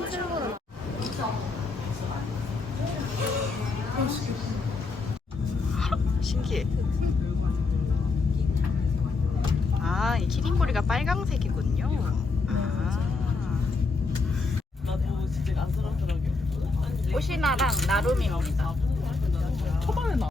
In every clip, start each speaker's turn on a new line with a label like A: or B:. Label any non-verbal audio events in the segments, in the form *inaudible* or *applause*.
A: 한 친구는
B: 신기해. 아, 이 키링고리가 빨강색이군요. 아.
C: 나도 진짜 아슬아슬하게.
B: 오시나랑 나룸입니다.
C: 초반에 나.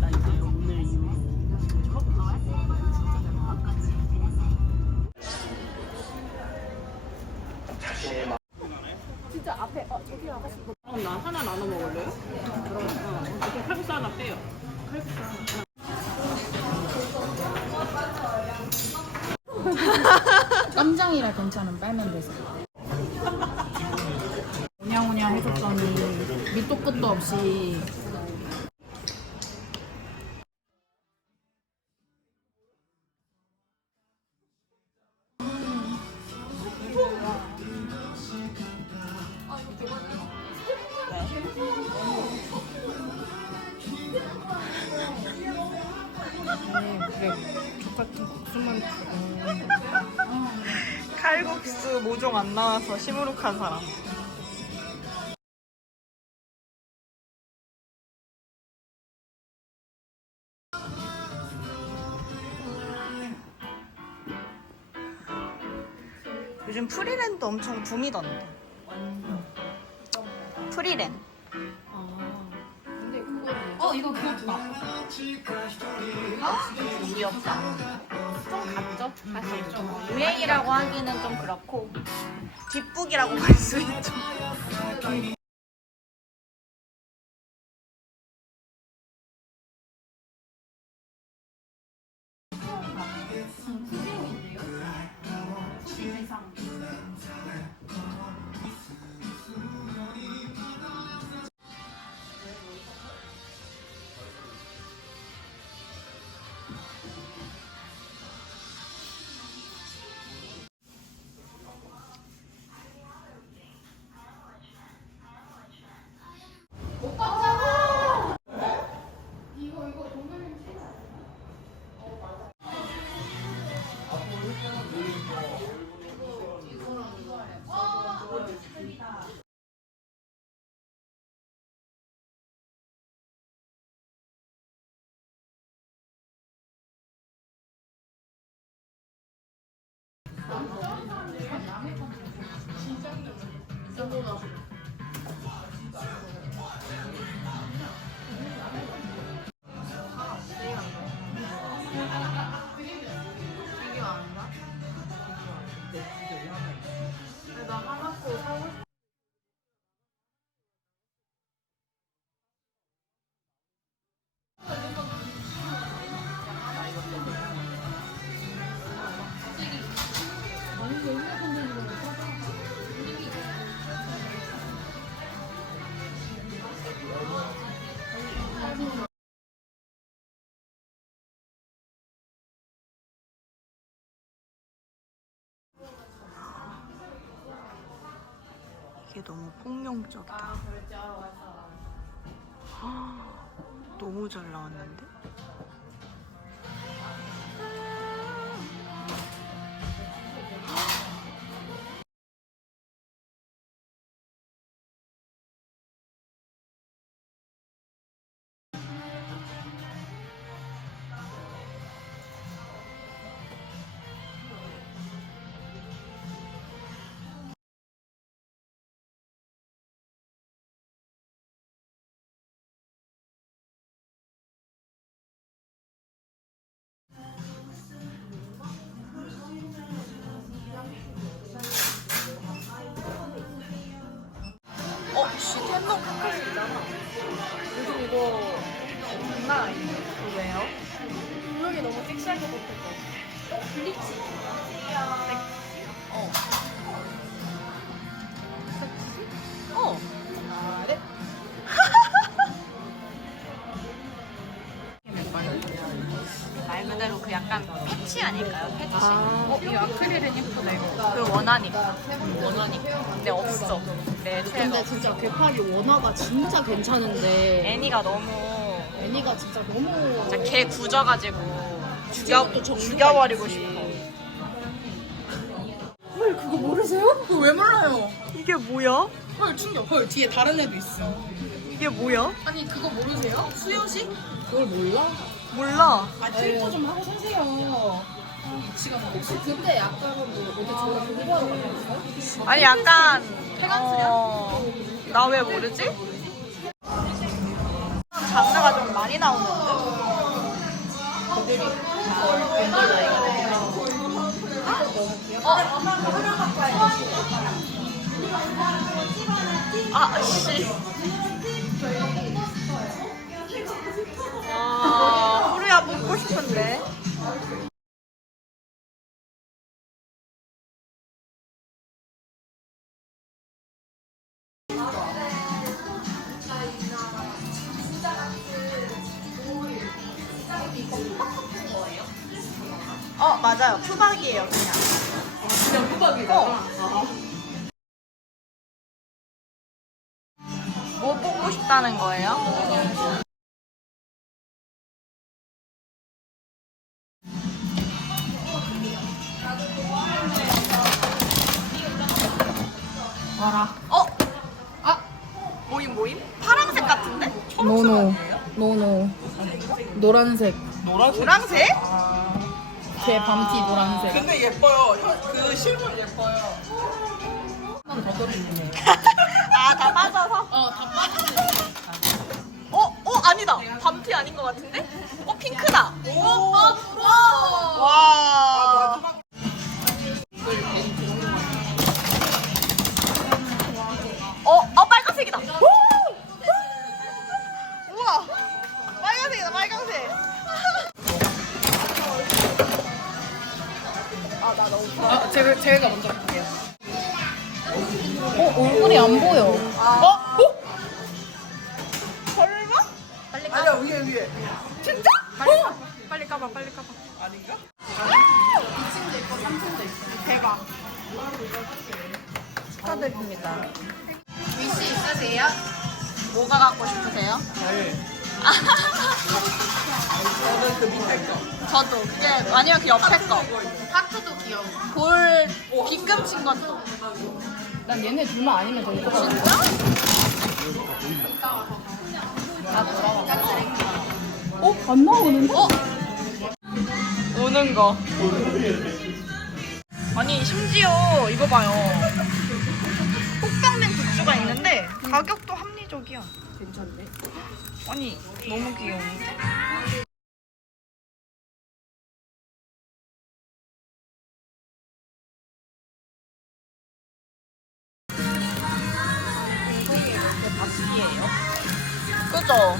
C: 나 이제 오늘 이후로
A: 진짜 앞에 어 저기 아가씨 이거
C: 그럼 나 하나 나눠 먹을래요? 그럼 어, 이렇게 칼국수 하나 빼요. 칼국수 하나.
A: 깜장이라 괜찮은 빨면 돼서 오냐오냐 해줬더니 밑도 끝도 없이
B: 칼국수 모종 안 나와서 시무룩한 사람. 요즘 프리랜도 엄청 붐이던데. 프리랜.
A: 근데 그거 어 이거 귀엽다
B: 귀엽다. 좀 같죠? 사실 좀 유행이라고 하기는 좀 그렇고 뒷북이라고 *laughs* 볼수 있죠. 이게 너무 폭룡적이다. 너무 잘 나왔는데? 약간 패치 아닐까요? 패치.
A: 어, 이 아크릴은 예쁘다 이거
B: 그 원하니까. 원하니까. 근데 없어. 네, 최고.
A: 근데 진짜 괴팍이 원화가 진짜 괜찮은데
B: 애니가 너무
A: 애니가 진짜 너무
B: 진짜 개 굳어가지고 죽여
A: 또 정리가
B: 죽여버리고
A: 있지.
B: 싶어.
A: 헐 그거 모르세요?
D: 그거 왜 몰라요?
B: 이게 뭐야?
D: 헐 충격. 헐 뒤에 다른 애도 있어.
B: 이게 뭐야?
D: 아니 그거 모르세요? 수요식? 그걸 몰라?
B: 몰라.
D: 아 트위터 좀 하고 사세요.
A: 혹시 그때 약간 뭐 어디 저랑 공부하러 가셨어요?
B: 아니 약간 어, 나 왜 모르지? 장르가 좀 많이 나오는데? 어? 아, 씨. 와, 후루야 먹고 싶은데. 어, 맞아요. 푸박이에요, 그냥.
D: 그냥 후박이다.
B: 뭐 뽑고 싶다는 거예요?
A: 노노 노노 노란색
B: 노란색?
A: 제 밤티 노란색
D: 근데 예뻐요. 형, 그 실물 예뻐요. 한 번 더 떨어지네. *laughs*
B: 아, 다 빠져서?
A: 어다
B: 어? 어? 아니다. 밤티 아닌 것 같은데? 어, 핑크다.
D: 오.
B: 와.
A: 아 제가 제가 먼저 볼게요 어 얼굴이 안 보여
B: 어? 설마?
D: 아니야 위에 위에.
B: 진짜? 빨리, 까, 빨리 까봐, 빨리 까봐.
D: 아닌가?
B: 대박. 축하드립니다.
A: 위시 있으세요?
B: 뭐가 갖고 싶으세요?
D: 네. *laughs* 그 밑에 거.
B: 저도. 그게 아니면 그 옆에 거.
A: 하트도 귀여워
B: 볼 빗금친 것도.
A: 난 얘네 둘만 아니면 될것 같아
B: 진짜?
A: 어? 안 나오는데?
B: 어? 우는 거. 아니 심지어 이거 봐요. 혹병맨 굿즈가 있는데 가격도 합리적이야.
D: 괜찮네.
B: 아니 너무 귀여운데? 그죠?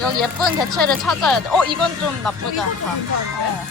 B: 여기 예쁜 개체를 찾아야 돼. 어, 이건 좀 나쁘지 않다. 어.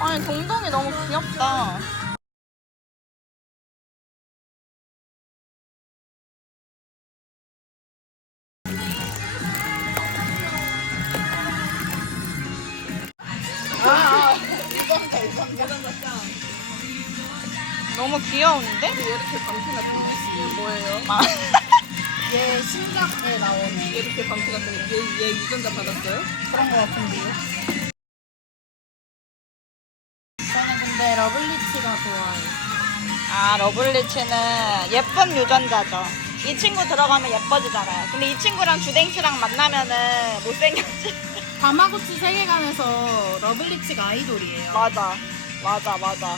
B: 아니, 동동이 너무 귀엽다. 너무 귀여운데?
D: 이렇게 방티 같은 게 뭐예요? *laughs*
B: 아,
A: 얘 신작에 나오는
D: 이렇게 방티 같은 게. 얘, 얘 유전자 받았어요?
A: 그런 거 같은데요? 저는 근데 러블리치가 좋아요
B: 아, 러블리치는 예쁜 유전자죠. 이 친구 들어가면 예뻐지잖아요. 근데 이 친구랑 주댕치랑 만나면은 못생겼지. *laughs*
A: 다마고치 세계관에서 러블리치가 아이돌이에요
B: 맞아. 맞아, 맞아.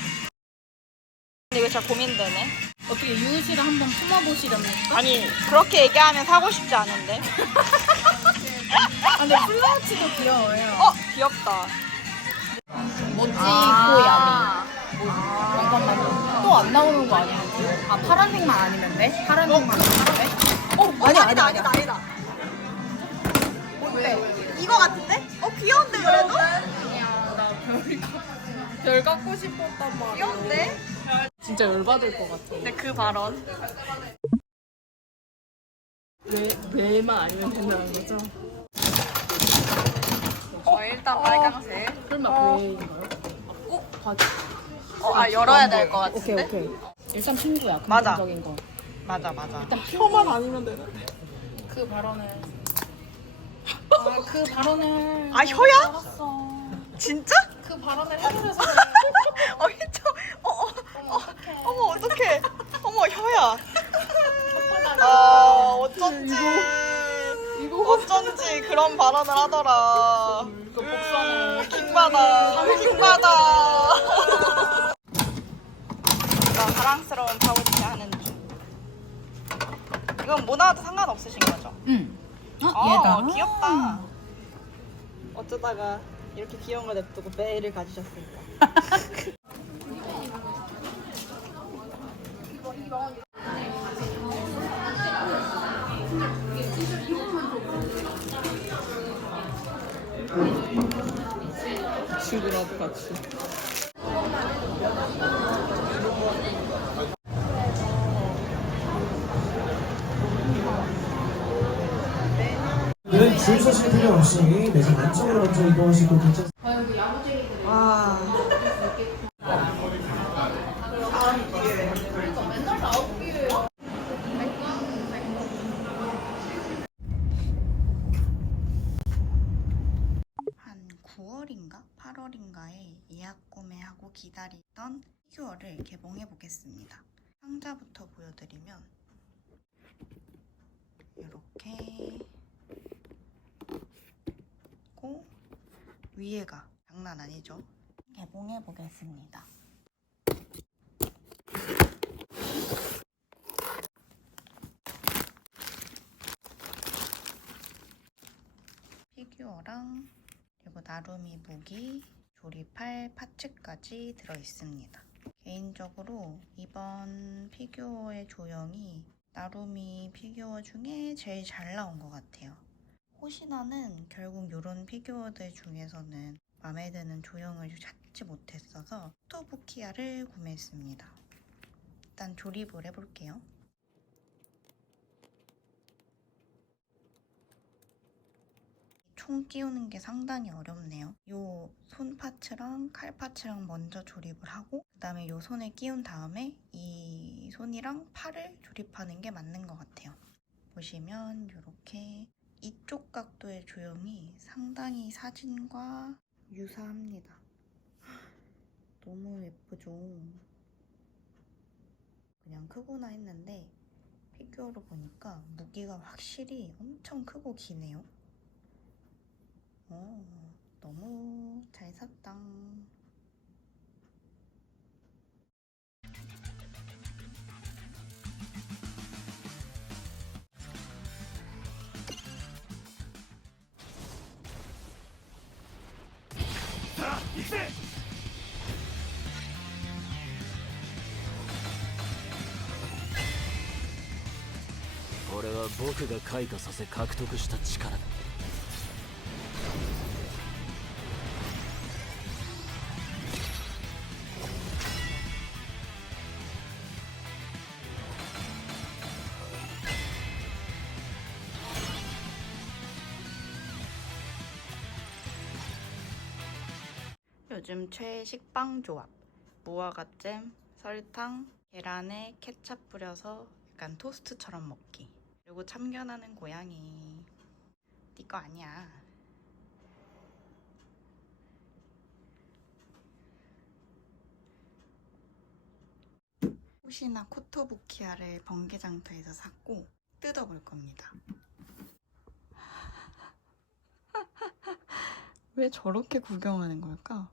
B: 근데 이거 진짜 고민되네.
A: 어떻게 유우 씨를 한번 품어보시렵니까?
B: 아니, 그렇게 얘기하면 사고 싶지 않은데.
A: 아, 근데 플라워치도 귀여워요
B: 어, 귀엽다.
A: 모찌
B: 아.
A: 코야미 잠깐만 또 안 나오는 거 아니겠지? 아 파란색만 아니면 돼? 파란색만 아니면 돼?
B: 어,
A: 아니,
B: 아니다,
A: 아니,
B: 아니다, 아니다. 어때? 이거 같은데? 어, 귀여운데, 그래도? *laughs*
D: 별 갖고 싶었단 말이야.
B: 귀여운데?
D: 진짜 열받을 것 같아.
B: 근데 그 발언.
D: 왜, 왜만 아니면 된다는 거죠?
B: 어, 일단 빨강색.
D: 설마
B: 어.
D: 왜인가요?
B: 어, 아, 열어야 될 것
D: 오케이,
B: 같은데?
D: 오케이.
A: 일단 친구야.
E: 맞아.
A: 긍정적인 거.
E: 맞아 맞아.
A: 일단
B: 혀만 아니면 되는데.
A: 그 발언을. 아, 그 발언을.
E: 아, 혀야?
A: 알았어.
E: 진짜?
A: 그 발언을 해버려서. *laughs*
E: 어 진짜. 어, 어, 어 어머 어떡해. 어머 혀야. 아 어쩐지. 어쩐지 그런 발언을 하더라.
A: 이거 복수하는.
E: 킹받아. 킹받아. 나 사랑스러운 파우치 하는 중. 이건 뭐 나와도 상관없으신 거죠?
A: 응. 어,
E: 아,
A: 얘가.
E: 귀엽다. 어쩌다가 이렇게 귀여운 거 냅두고 매일을 가지셨을까? *laughs*
B: 친구라도 같이.
F: 는줄 서실 필요 없이 매장 안쪽으로 먼저 이동하시고 괜찮습니다.
E: 와. 한 9월인가 8월인가에 예약 구매하고 기다리던 피규어를 개봉해 보겠습니다. 상자부터 보여드리면 이렇게 있고 위에가 장난 아니죠? 개봉해 보겠습니다. 피규어랑 그리고 나루미 무기, 조립할 파츠까지 들어 있습니다. 개인적으로 이번 피규어의 조형이 나루미 피규어 중에 제일 잘 나온 것 같아요. 호시나는 결국 이런 피규어들 중에서는 마음에 드는 조형을 찾지 못했어서 토부키아를 구매했습니다. 일단 조립을 해볼게요. 총 끼우는 게 상당히 어렵네요. 요 손 파츠랑 칼 파츠랑 먼저 조립을 하고 그다음에 요 손을 끼운 다음에 이 손이랑 팔을 조립하는 게 맞는 것 같아요. 보시면 이렇게 이쪽 각도의 조형이 상당히 사진과 유사합니다. 너무 예쁘죠? 그냥 크구나 했는데 피규어로 보니까 무게가 확실히 엄청 크고 기네요. 어, 너무 잘 샀다.
G: 네. これは僕が開花させ獲得した力だ
E: 요즘 최애 식빵 조합. 무화과잼, 설탕, 계란에 케찹 뿌려서 약간 토스트처럼 먹기. 그리고 참견하는 고양이. 네거 아니야. 호시나 코토부키아를 번개장터에서 샀고 뜯어볼 겁니다. *laughs* 왜 저렇게 구경하는 걸까?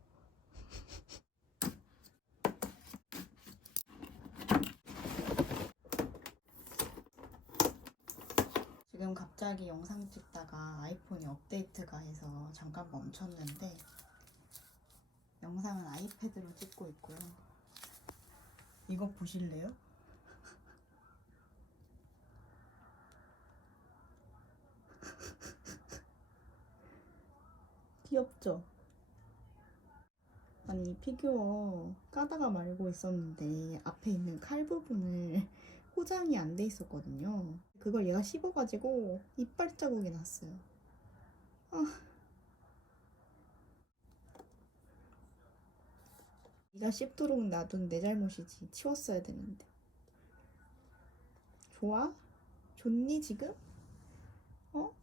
E: 지금 갑자기 영상 찍다가 아이폰이 업데이트가 해서 잠깐 멈췄는데 영상은 아이패드로 찍고 있고요. 이거 보실래요? *laughs* 귀엽죠? 아니 이 피규어 까다가 말고 있었는데 앞에 있는 칼 부분을 포장이 안 돼 있었거든요. 그걸 얘가 씹어가지고 이빨 자국이 났어요. 아.
H: 네가 씹도록 놔둔 내 잘못이지. 치웠어야 되는데. 좋아? 좋니 지금? 어?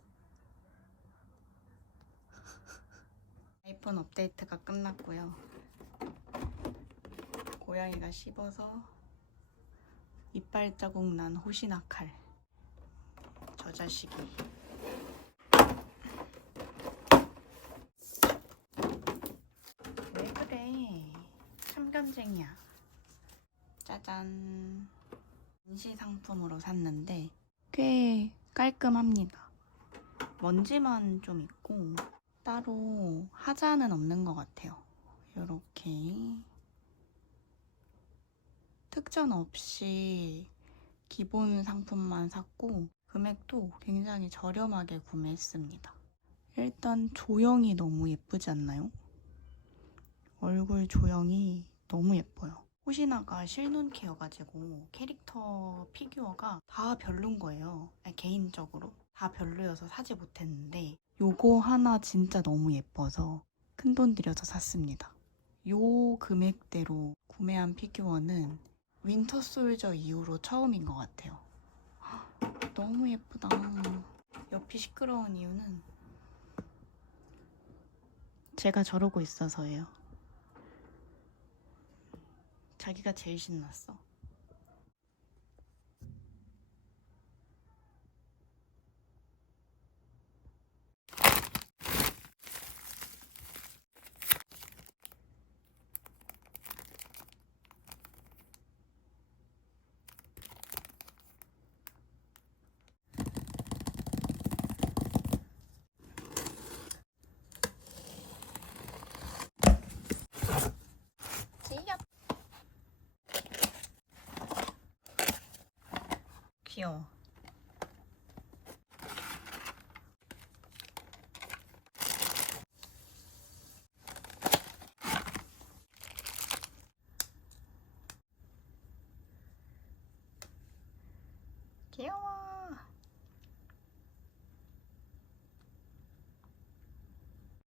H: *laughs*
E: 아이폰 업데이트가 끝났고요. 고양이가 씹어서 이빨 자국 난 호시나 칼. 저 자식이. 왜 그래? 참견쟁이야. 짜잔. 인시 상품으로 샀는데 꽤 깔끔합니다. 먼지만 좀 있고 따로 하자는 없는 것 같아요. 이렇게 특전 없이 기본 상품만 샀고 금액도 굉장히 저렴하게 구매했습니다. 일단 조형이 너무 예쁘지 않나요? 얼굴 조형이 너무 예뻐요. 호시나가 실눈 케어가지고 캐릭터 피규어가 다 별론 거예요. 아니, 개인적으로 다 별로여서 사지 못했는데 요거 하나 진짜 너무 예뻐서 큰 돈 들여서 샀습니다. 요 금액대로 구매한 피규어는 윈터 솔저 이후로 처음인 것 같아요. 헉, *gasps* 너무 예쁘다. 옆이 시끄러운 이유는 제가 저러고 있어서예요. 자기가 제일 신났어. 귀